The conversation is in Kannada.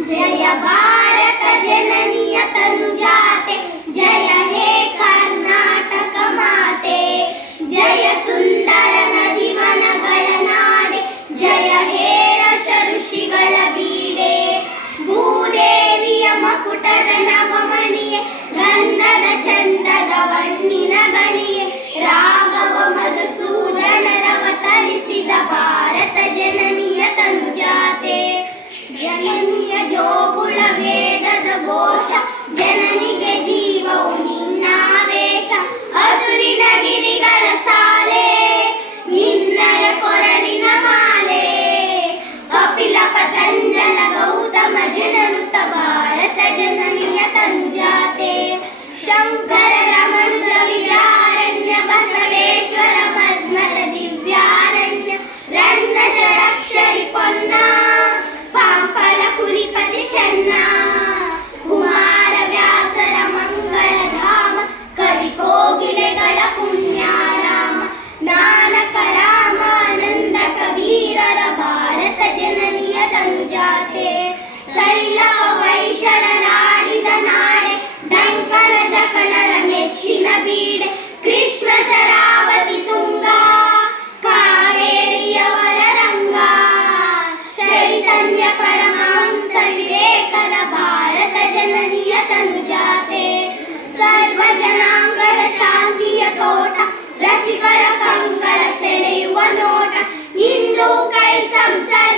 जय भारत जननीय तनुजाते, जय हे कर्नाटक माते, जय सुंदर नदी वनಗಳ ನಾಡೆ, जय हे ಋಷ ಋಷಿಗಳ ಬೀಡೆ, ಭೂದೇವಿಯ ಮಕುಟದ ನವಮಣಿಯೇ, ಗಂಧದ ಚಂದದ ವಣ್ಣಿನ ಗಣಿಯೇ, ರಾಘವ ಮಧುಸೂದನರವತರಿಸಿದ ಭಾರತ ಜನನಿಯ ತನುಜಾತೆ. ಜನನಿಯ ಜೋಗುಳ ವೇದದ ಘೋಷ, ಜನನಿಗೆ ಜೀವವು ನಿನ್ನಾವೇಶ, ಹಸುರಿನ ಗಿರಿಗಳ ಸಾಲೆ, ನಿನ್ನಯ ಕೊರಳಿನ ಮಾಲೆ, ಕಪಿಲ ಪತಂಜಲ ಗೌತಮ ಜನನುತ ಭಾರತ ಜನನಿಯ ತನುಜಾತೆ. ಶಂಕರ ರಮಣುತ ವಿದ್ಯಾರಣ್ಯ, ಬಸವೇಶ್ವರ ಮಧ್ಮರ ದಿವ್ಯಾರಣ್ಯ, ರನ್ನ ಷಡಕ್ಷರಿ ಪೊನ್ನ, ಪಾಂಪಲ ಕುರಿಪತಿ ಚೆನ್ನ, ಕುಮಾರ ವ್ಯಾಸರ ಮಂಗಳ ಧಾಮ, ಕವಿ ಕೋಗಿಲೆಗಳ ಪುಣ್ಯಾರಾಮ, ನಾನಕ ರಾಮಾನಂದ ಕಬೀರರ ಭಾರತ ಜನನಿಯ ತನುಜಾತೆ. ತೈಲವ ವೈಷಳರಾಡಿದ ನಾಡೆ, ಜಂಕನ ಜಕಣರ ಮೆಚ್ಚಿನ ಬೀಡೆ, ಕೃಷ್ಣ ಶರಾವತಿ ತುಂಗ, ಕಾವೇರಿಯವರ ರಂಗ, ಚೈತನ್ಯ ಪರಮಹಂಸ ವಿವೇಕರ ಭಾರತ ಜನನಿಯ ತನುಜಾತೆ. ಸರ್ವ ಜನಾಂಗದ ಶಾಂತಿಯ ತೋಟ, ರಸಿಕರ ಕಂಗಳ ಸೆಳೆಯುವ ನೋಟ, ಹಿಂದೂ ಕೈ ಸಂಸಾರ